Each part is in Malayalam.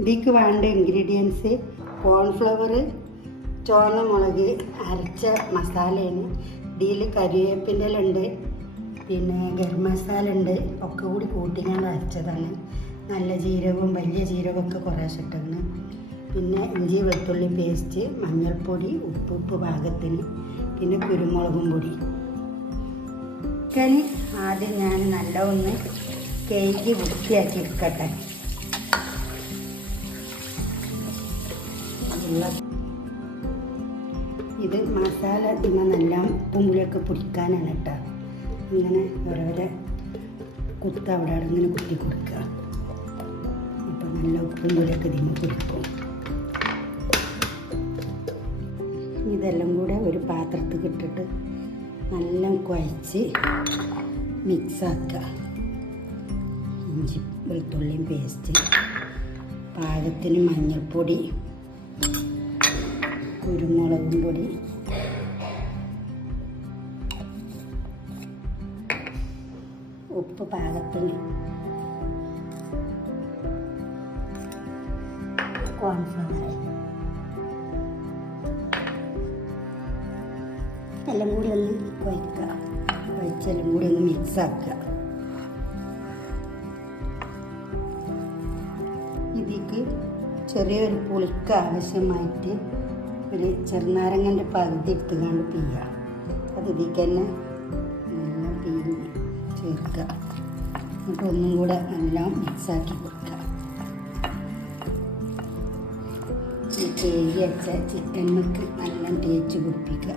ഇതിക്ക് വേണ്ട ഇൻഗ്രീഡിയൻസ് കോൺഫ്ലവർ, ചുവന്ന മുളക്, അരച്ച മസാലയാണ്. ഇതിൽ കരിവേപ്പിൻ്റെ ഇല ഉണ്ട്, പിന്നെ ഗരം മസാല ഉണ്ട്, ഒക്കെ കൂടി കൂട്ടിങ്ങാണ്ട് അരച്ചതാണ്. നല്ല ജീരകവും വലിയ ജീരകമൊക്കെ കുറേശ്ശെ ഇട്ടിരുന്നു. പിന്നെ ഇഞ്ചി വെളുത്തുള്ളി പേസ്റ്റ്, മഞ്ഞൾപ്പൊടി, ഉപ്പ് പാകത്തിന്, പിന്നെ കുരുമുളകും പൊടി. ചിക്കൻ ആദ്യം ഞാൻ നല്ല ഒന്ന് കഴുകി വൃത്തിയാക്കി എടുക്കട്ടെ. ഇത് മസാല ഇതിന് നല്ല ഉപ്പും പുളിയൊക്കെ പിടിക്കാനാണ് കേട്ടോ. ഇങ്ങനെ ഓരോരോ കുത്ത് അവിടെ ഇങ്ങനെ കുത്തി കൊടുക്കുക. അപ്പം നല്ല ഉപ്പും പുളിയൊക്കെ ഇതിന് പിടിക്കും. ഇതെല്ലാം കൂടെ ഒരു പാത്രത്തിൽ ഇട്ടിട്ട് നല്ല കുഴച്ച് മിക്സാക്കുക. ഇഞ്ചി വെളുത്തുള്ളിയും പേസ്റ്റ്, പാകത്തിന് മഞ്ഞൾപ്പൊടി, കുരുമുളകും പൊടി, ഉപ്പ് പാകത്തിന്, കോൺഫ്ലവർ എല്ലാം കൂടി ഒന്ന് കുഴക്കുക. കുഴച്ചെല്ലാം കൂടി ഒന്ന് മിക്സാക്കുക. ഇതിക്ക് ചെറിയൊരു പുളിക്ക് ആവശ്യമായിട്ട് ഒരു ചെറുനാരങ്ങൻ്റെ പകുതി എടുത്തുകൊണ്ട് പിയ്യുക. അത് ഇതിക്ക് തന്നെ നല്ല പിഴിഞ്ഞ് ചേർക്കുക. എന്നിട്ട് ഒന്നും കൂടെ എല്ലാം മിക്സാക്കി കൊടുക്കുക. ഈ തേങ്ങ വെച്ച ചിക്കനൊക്കെ നല്ല തേച്ച് പിടിപ്പിക്കുക.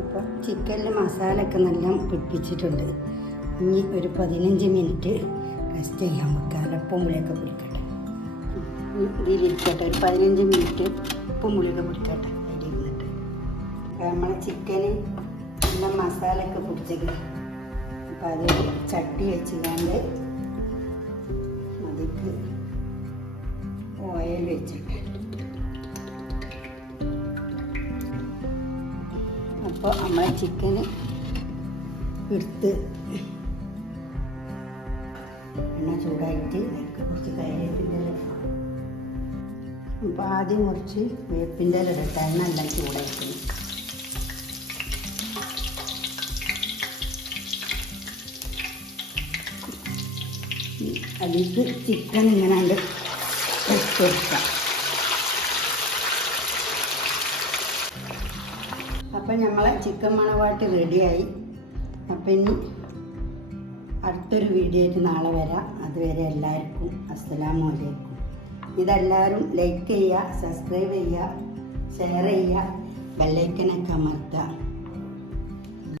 അപ്പോൾ ചിക്കനിൽ മസാലയൊക്കെ നല്ല പിടിപ്പിച്ചിട്ടുണ്ട്. ഇനി ഒരു 15 മിനിറ്റ് റെസ്റ്റ് ചെയ്യാൻ വെക്കുക. ഉപ്പും പുളിയൊക്കെ പിടിക്കട്ടെ. ഇതിലിരിക്കട്ടെ ഒരു 15 മിനിറ്റ് ഉപ്പും പുളിയൊക്കെ പിടിക്കട്ടെ. അതിലിരുന്നിട്ട് നമ്മളെ ചിക്കന് നല്ല മസാലയൊക്കെ പിടിച്ചേക്കുക. അപ്പം അത് ചട്ടി വെച്ചുകൊണ്ട് അതിക്ക് ഓയിൽ വെച്ചിട്ട് അപ്പോൾ നമ്മളെ ചിക്കന് എടുത്ത് എണ്ണ ചൂടായിട്ട് കുറച്ച് കരിവേപ്പിൻ്റെ ഇല ഇടണം. അപ്പോൾ ആദ്യം കുറച്ച് വേപ്പിൻ്റെ ഇല ഇടട്ടെ. എണ്ണ എല്ലാം ചൂടായിട്ട് അതിലേക്ക് ചിക്കൻ ഇങ്ങനെ ഉണ്ട് ഇട്ട് കൊടുക്കാം. അപ്പം നമ്മളെ ചിക്കൻ മണവാട്ട് റെഡിയായി. അപ്പം ഇനി അടുത്തൊരു വീഡിയോ ആയിട്ട് നാളെ വരാം. അതുവരെ എല്ലാവർക്കും അസ്സലാമു അലൈക്കും. ഇതെല്ലാവരും ലൈക്ക് ചെയ്യുക, സബ്സ്ക്രൈബ് ചെയ്യുക, ഷെയർ ചെയ്യുക, ബെല്ലൈക്കനൊക്കെ അമർത്തുക.